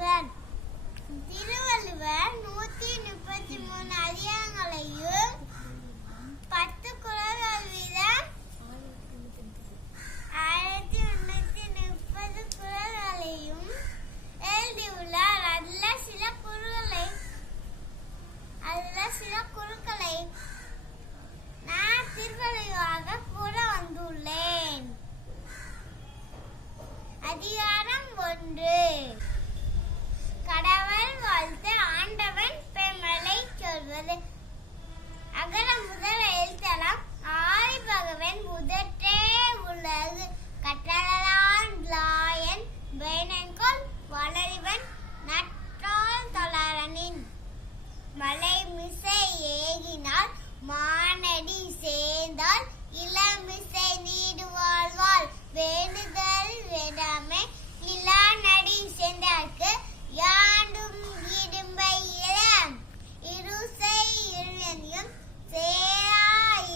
திருவள்ளுவர். திருவள்ளுவர் 133 அதிகாரங்களையும் 10 குறள்கள் வீதம் 1130 குறள்களையும் எழுதியுள்ளார். அதுல சில குறள்களை நான் திருவள்ளுவராக கூற வந்துள்ளேன். அதிகாரம் 1. கடவுள் வாழ்த்து ஆண்டவன் பெருமலை சொல்வது. அகர முதல் எழுத்தெல்லாம் ஆதி பகவன் முதற்றே உலகு கற்றலான் லாயன் வேணன்கொள் வளரிவன் நற்றால் தொழரனின் மலை மிசை ஏகினால் மானடி சேர்ந்தால் இளமிசை நீடு வாழ்வாள் வேண்டுதல் வேண்டாமை இளா நடி சென்றார்க்கு யாண்டும் இடும்பை இளம் இருசை இருவனையும் சேரா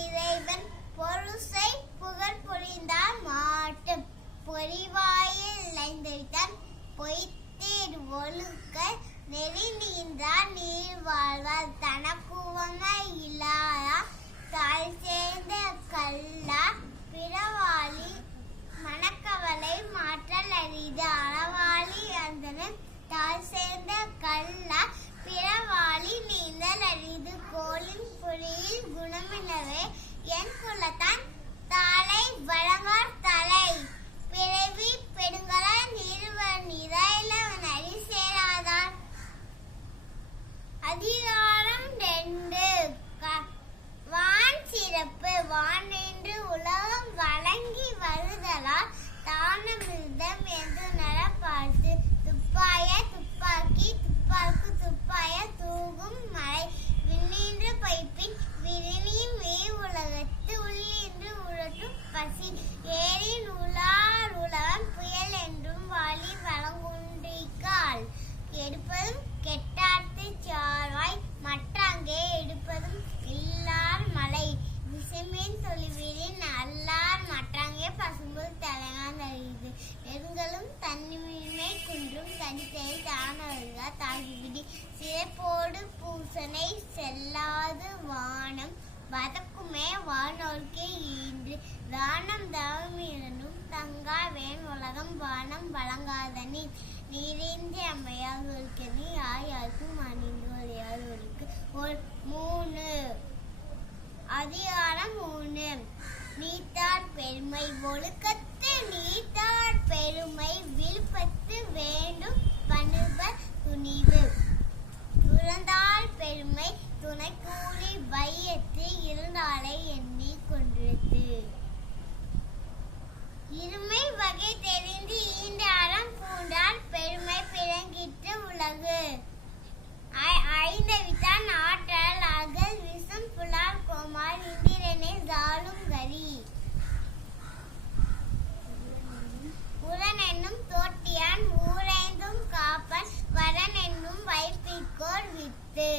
இறைவன் பொருசை புகழ் புரிந்தால் மாட்டும் பொறிவாயில் ஐந்தெழுத்தான் பொய்த்தீர் ஒழுக்க நெறி நீந்தார் நீர் வாழ்வார் தனக்குவமை இல்லாதா தாய் சேர்ந்த கல்லா பிறவாளி மனக்கவலை மாற்றல் அரிது அறவாளி அந்தனன் தாய் சேர்ந்த கல்லா பிறவாளி நீந்தல் அரிது கோலின் புலியில் குணமினவே என் குலத்தான் தாளை வழங்கார் தலை பிறவி பெடுங்கல நீர்வன் இறையிலவன் அடி சேராதார். அதிகாரம் 2. வான் சிறப்பு. வான் என்று உலகம் வழங்கி வருதலால் தானமிர்தம் என்று நடப்பார்த்து துப்பாய துப்பாக்கி துப்பாக்கு துப்பாய தூகும் மழை விண்ணின்று பைப்பின் விரினி மே உலகத்து உள்ளின்று உழற்றும் பசி ஏரின் உலார் உலகம் புயல் என்றும் வாலி வளங்குன்றிக்கால் எடுப்பதும் கெட்டார்த்து சார்வாய் மற்றாங்கே எடுப்பதும் இல்லார் மலை விசைமீன் தொழிவிரின் அல்லார் மற்றாங்கே பசும்புல் தலையாந்தறிது நெருங்கலும் தன்னிமை குன்றும் தனித்தையை தானருகா தாகிவிடி சிறைப்போடு பூசனை செல்லாது வானம் வதக்குமே வானோர்க்கே ஈன்று தானம் தவமிரனும் தங்கா வேன் உலகம் வானம் வழங்காதனின் நீரின்றி அம்மையாக இருக்கிறது யாருக்கும் அணிந்து ஒருவருக்கு 3. அதிகாரம் 3. நீத்தார் பெருமை. ஒழுக்கத்து நீத்தார் பெருமை விழுப்பத்து வேண்டும் பணுவர் துணிவு துறந்தால் பெருமை துணை கூலி வையத்து இருந்தாலே எண்ணி கொன்றது. இருமை வகை தெரிந்து ஈண்ட அறம் பூண்டால் பெருமை பிறங்கிட்டு உலகு. ஐந்தவித்தான் ஆற்றல் அகல் விஷம் புலால் கோமால் இந்திரனை சாலும் கரி உரன் என்னும் தோட்டியான் ஊரைந்தும் காப்பன் வரன் என்னும் வைப்பிற்கோர் வித்து.